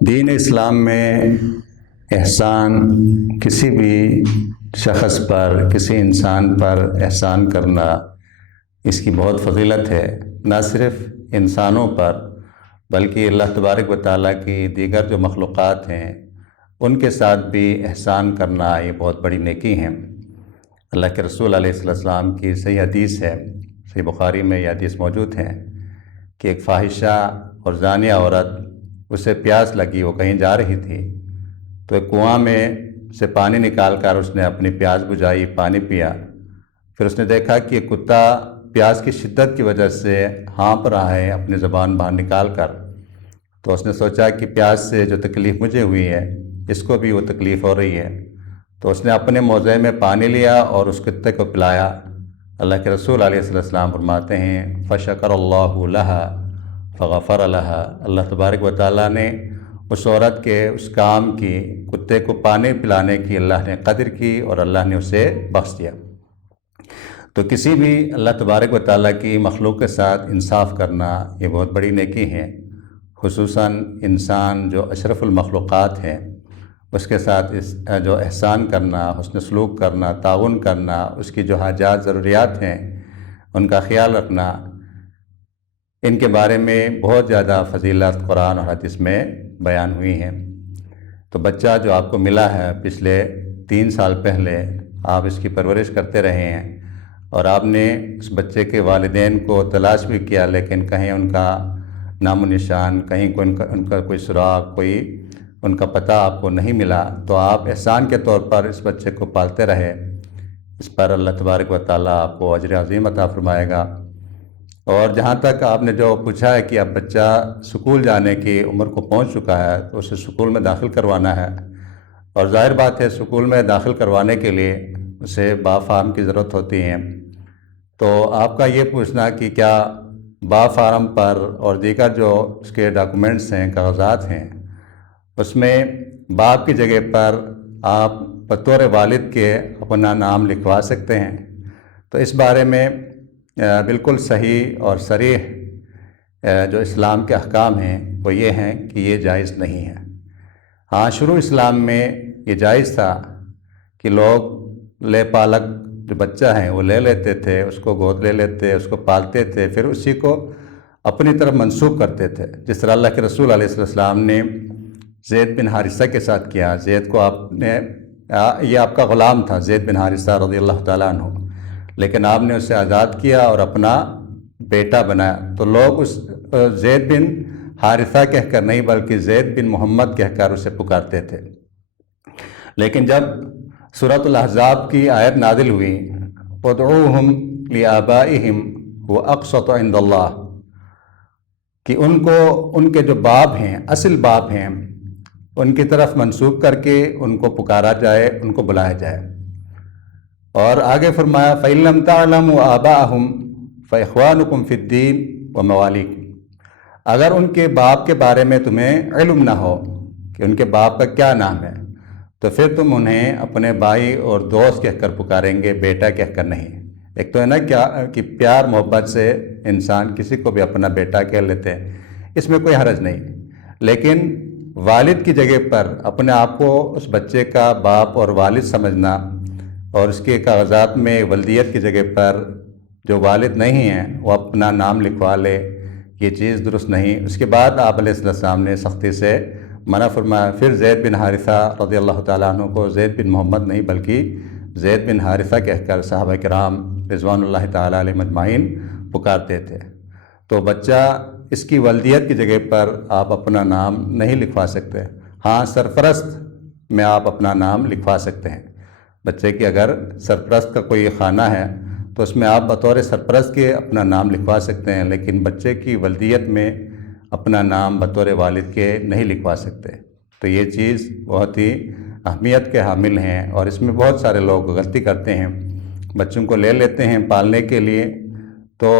دین اسلام میں احسان کسی بھی شخص پر، کسی انسان پر احسان کرنا، اس کی بہت فضیلت ہے۔ نہ صرف انسانوں پر بلکہ اللہ تبارک و تعالیٰ کی دیگر جو مخلوقات ہیں ان کے ساتھ بھی احسان کرنا یہ بہت بڑی نیکی ہے۔ اللہ کے رسول علیہ السلام کی صحیح حدیث ہے، صحیح بخاری میں یہ حدیث موجود ہے کہ ایک فاحشہ اور زانیہ عورت، اسے پیاس لگی، وہ کہیں جا رہی تھی تو ایک کنواں میں سے پانی نکال کر اس نے اپنی پیاس بجھائی، پانی پیا۔ پھر اس نے دیکھا کہ ایک کتا پیاس کی شدت کی وجہ سے ہانپ رہا ہے اپنی زبان باہر نکال کر، تو اس نے سوچا کہ پیاس سے جو تکلیف مجھے ہوئی ہے اس کو بھی وہ تکلیف ہو رہی ہے، تو اس نے اپنے موزے میں پانی لیا اور اس کتے کو پلایا۔ اللہ کے رسول علیہ السلام فرماتے ہیں فشکر اللہ لہا فغفر لہا، اللہ تبارک و تعالیٰ نے اس عورت کے اس کام کی، کتے کو پانی پلانے کی اللہ نے قدر کی اور اللہ نے اسے بخش دیا۔ تو کسی بھی اللہ تبارک و تعالیٰ کی مخلوق کے ساتھ انصاف کرنا یہ بہت بڑی نیکی ہے، خصوصاً انسان جو اشرف المخلوقات ہیں اس کے ساتھ جو احسان کرنا، حسن سلوک کرنا، تعاون کرنا، اس کی جو حاجات ضروریات ہیں ان کا خیال رکھنا، ان کے بارے میں بہت زیادہ فضیلت قرآن اور حدیث میں بیان ہوئی ہیں۔ تو بچہ جو آپ کو ملا ہے، پچھلے 3 سال پہلے آپ اس کی پرورش کرتے رہے ہیں اور آپ نے اس بچے کے والدین کو تلاش بھی کیا، لیکن کہیں ان کا نام و نشان، کہیں ان کا کوئی سراغ، کوئی ان کا پتہ آپ کو نہیں ملا، تو آپ احسان کے طور پر اس بچے کو پالتے رہے۔ اس پر اللہ تبارک و تعالیٰ آپ کو اجر عظیم عطا فرمائے گا۔ اور جہاں تک آپ نے جو پوچھا ہے کہ اب بچہ سکول جانے کی عمر کو پہنچ چکا ہے تو اسے سکول میں داخل کروانا ہے، اور ظاہر بات ہے سکول میں داخل کروانے کے لیے اسے فارم کی ضرورت ہوتی ہے۔ تو آپ کا یہ پوچھنا کہ کیا فارم پر اور دیگر جو اس کے ڈاکومنٹس ہیں، کاغذات ہیں، اس میں باپ کی جگہ پر آپ بطور والد کے اپنا نام لکھوا سکتے ہیں۔ تو اس بارے میں بالکل صحیح اور صریح جو اسلام کے احکام ہیں وہ یہ ہیں کہ یہ جائز نہیں ہے۔ ہاں، شروع اسلام میں یہ جائز تھا کہ لوگ لے پالک جو بچہ ہیں وہ لے لیتے تھے، اس کو گود لے لیتے، اس کو پالتے تھے، پھر اسی کو اپنی طرف منسوخ کرتے تھے، جس طرح اللہ کے رسول علیہ السلام نے زید بن حارثہ کے ساتھ کیا۔ زید کو آپ نے، یہ آپ کا غلام تھا زید بن حارثہ رضی اللہ تعالیٰ عنہ، لیکن آپ نے اسے آزاد کیا اور اپنا بیٹا بنایا، تو لوگ اس زید بن حارثہ کہہ کر نہیں بلکہ زید بن محمد کہہ کر اسے پکارتے تھے۔ لیکن جب سورۃ الاحزاب کی آیت نازل ہوئی ادعوہم لآبائہم هو اقسط عند اللہ، کہ ان کو ان کے جو باپ ہیں، اصل باپ ہیں، ان کی طرف منسوب کر کے ان کو پکارا جائے، ان کو بلایا جائے۔ اور آگے فرمایا فَإِن لَمْ تَعْلَمُوا آبَاءَهُمْ فَإِخْوَانُكُمْ فِي الدِّينِ وَمَوَالِيكُمْ، اگر ان کے باپ کے بارے میں تمہیں علم نہ ہو کہ ان کے باپ کا کیا نام ہے تو پھر تم انہیں اپنے بھائی اور دوست کہہ کر پکاریں گے، بیٹا کہہ کر نہیں۔ ایک تو ہے نا کیا کہ پیار محبت سے انسان کسی کو بھی اپنا بیٹا کہہ لیتے ہیں، اس میں کوئی حرج نہیں، لیکن والد کی جگہ پر اپنے آپ کو اس بچے کا باپ اور والد سمجھنا اور اس کے کاغذات میں ولدیت کی جگہ پر جو والد نہیں ہیں وہ اپنا نام لکھوا لے، یہ چیز درست نہیں۔ اس کے بعد آپ علیہ السلام نے سختی سے منع فرمایا۔ پھر زید بن حارثہ رضی اللہ تعالیٰ عنہ کو زید بن محمد نہیں بلکہ زید بن حارثہ کہہ کر صحابہ کرام رضوان اللہ تعالیٰ علیہ مجمعین پکارتے تھے۔ تو بچہ اس کی ولدیت کی جگہ پر آپ اپنا نام نہیں لکھوا سکتے، ہاں سرپرست میں آپ اپنا نام لکھوا سکتے ہیں۔ بچے کی اگر سرپرست کا کوئی خانہ ہے تو اس میں آپ بطور سرپرست کے اپنا نام لکھوا سکتے ہیں، لیکن بچے کی ولدیت میں اپنا نام بطور والد کے نہیں لکھوا سکتے۔ تو یہ چیز بہت ہی اہمیت کے حامل ہیں، اور اس میں بہت سارے لوگ غلطی کرتے ہیں، بچوں کو لے لیتے ہیں پالنے کے لیے، تو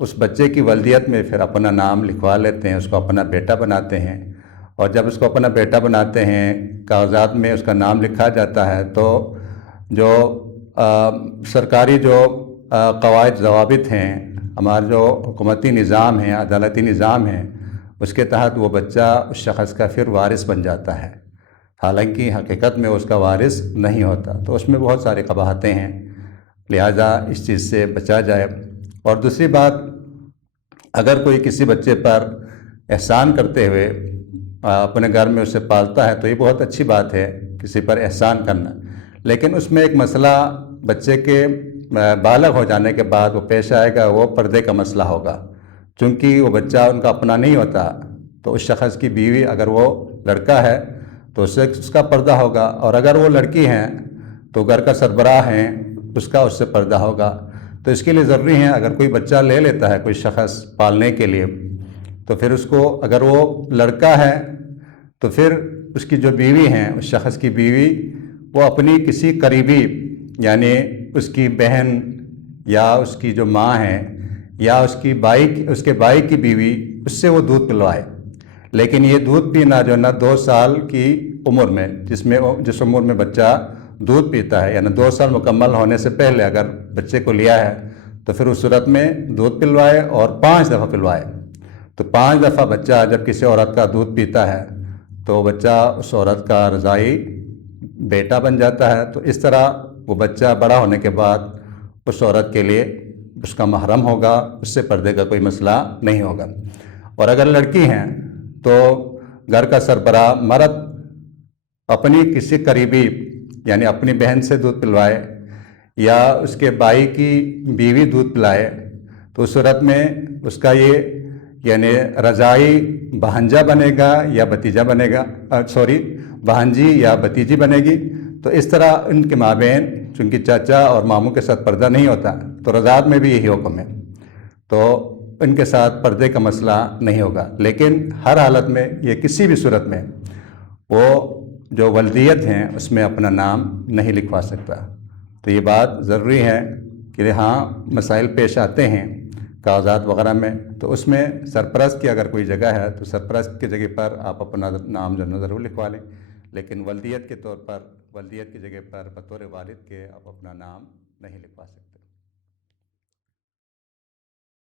اس بچے کی ولدیت میں پھر اپنا نام لکھوا لیتے ہیں، اس کو اپنا بیٹا بناتے ہیں، اور جب اس کو اپنا بیٹا بناتے ہیں کاغذات میں اس کا نام لکھا جاتا ہے تو جو سرکاری جو قواعد ضوابط ہیں، ہمارا جو حکومتی نظام ہے، عدالتی نظام ہے، اس کے تحت وہ بچہ اس شخص کا پھر وارث بن جاتا ہے، حالانکہ حقیقت میں اس کا وارث نہیں ہوتا۔ تو اس میں بہت ساری قباحتیں ہیں، لہٰذا اس چیز سے بچا جائے۔ اور دوسری بات، اگر کوئی کسی بچے پر احسان کرتے ہوئے اپنے گھر میں اسے پالتا ہے تو یہ بہت اچھی بات ہے کسی پر احسان کرنا، لیکن اس میں ایک مسئلہ بچے کے بالغ ہو جانے کے بعد وہ پیش آئے گا، وہ پردے کا مسئلہ ہوگا، چونکہ وہ بچہ ان کا اپنا نہیں ہوتا۔ تو اس شخص کی بیوی اگر وہ لڑکا ہے تو اس کا پردہ ہوگا، اور اگر وہ لڑکی ہیں تو گھر کا سربراہ ہیں، اس سے پردہ ہوگا۔ تو اس کے لیے ضروری ہے اگر کوئی بچہ لے لیتا ہے کوئی شخص پالنے کے لیے، تو پھر اس کو، اگر وہ لڑکا ہے تو پھر اس کی جو بیوی ہیں، اس شخص کی بیوی، وہ اپنی کسی قریبی، یعنی اس کی بہن یا اس کی جو ماں ہے یا اس کے بھائی کی بیوی، اس سے وہ دودھ پلوائے۔ لیکن یہ دودھ پینا جو ہے نا 2 سال کی عمر میں، جس عمر میں بچہ دودھ پیتا ہے، یعنی 2 سال مکمل ہونے سے پہلے اگر بچے کو لیا ہے تو پھر اس صورت میں دودھ پلوائے اور 5 دفعہ پلوائے۔ تو 5 دفعہ بچہ جب کسی عورت کا دودھ پیتا ہے تو بچہ اس عورت کا رضاعی بیٹا بن جاتا ہے۔ تو اس طرح وہ بچہ بڑا ہونے کے بعد اس عورت کے لیے اس کا محرم ہوگا، اس سے پردے کا کوئی مسئلہ نہیں ہوگا۔ اور اگر لڑکی ہیں تو گھر کا سربراہ مرد اپنی کسی قریبی، یعنی اپنی بہن سے دودھ پلوائے یا اس کے بھائی کی بیوی دودھ پلائے، تو اس صورت میں اس کا یہ، یعنی رضاعی بہنجا بنے گا یا بھتیجا بنے گا، بہنجی یا بھتیجی بنے گی۔ تو اس طرح ان کے مابین، چونکہ چاچا اور ماموں کے ساتھ پردہ نہیں ہوتا، تو رضاعت میں بھی یہی حکم ہے، تو ان کے ساتھ پردے کا مسئلہ نہیں ہوگا۔ لیکن ہر حالت میں، یہ کسی بھی صورت میں، وہ جو ولدیت ہیں اس میں اپنا نام نہیں لکھوا سکتا۔ تو یہ بات ضروری ہے کہ ہاں مسائل پیش آتے ہیں کاغذات وغیرہ میں، تو اس میں سرپرست کی اگر کوئی جگہ ہے تو سرپرست کی جگہ پر آپ اپنا نام جو ہے ضرور لکھوا لیں، لیکن ولدیت کے طور پر، ولدیت کی جگہ پر بطور والد کے آپ اپنا نام نہیں لکھوا سکتے۔